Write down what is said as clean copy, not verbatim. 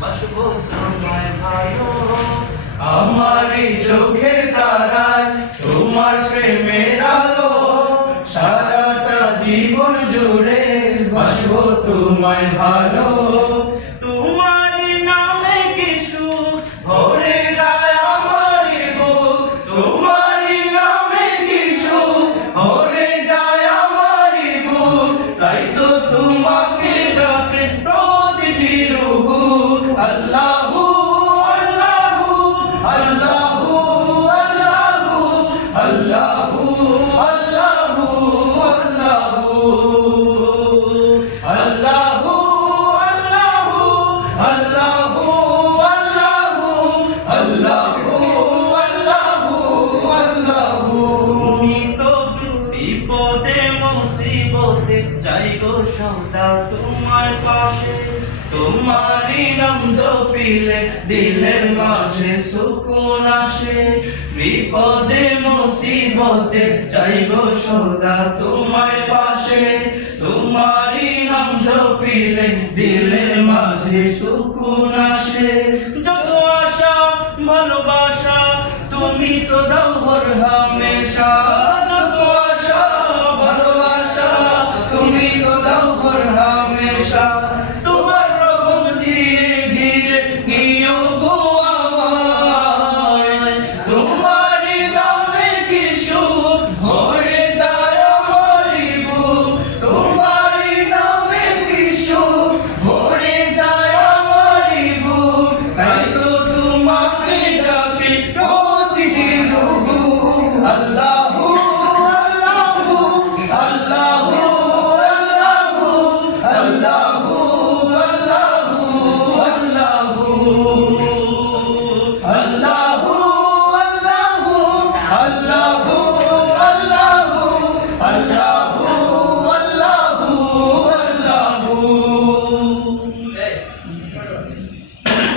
বাসবো তোমায় ভালো। আমার এই চোখের তারায় তোমার প্রেমের আলো, সারাটা জীবন জুড়ে বাসবো তোমায় ভালো। তোমারই নামে কিছু ভরে যায় আমার বুক, তোমারই নামে কিছু ভরে যায় আমার বুক, তাই তো তোমাকে ডাকে প্রতিটি রূহ। আল্লাহু আল্লাহু আল্লাহু আল্লাহু আল্লাহু আল্লাহু আল্লাহু আল্লাহু আল্লাহু আল্লাহু আল্লাহু আল্লাহু। তুমি তো বিপদে মুসিবতে চাই গো সদা তোমার পাশে। তোমারই নাম জপিলে দিলের মাঝে সুকুন আসে, বিপদে মুসিবতে চাইব সদা তোমার পাশে। তোমারই নাম জপিলে দিলের মাঝে সুকুন আসে। যত আশা ভালোবাসা তুমি তো দাও হর হামেশা, যত আশা ভালোবাসা তুমি তো দাও হর হামেশা। তোমার রহম দিয়ে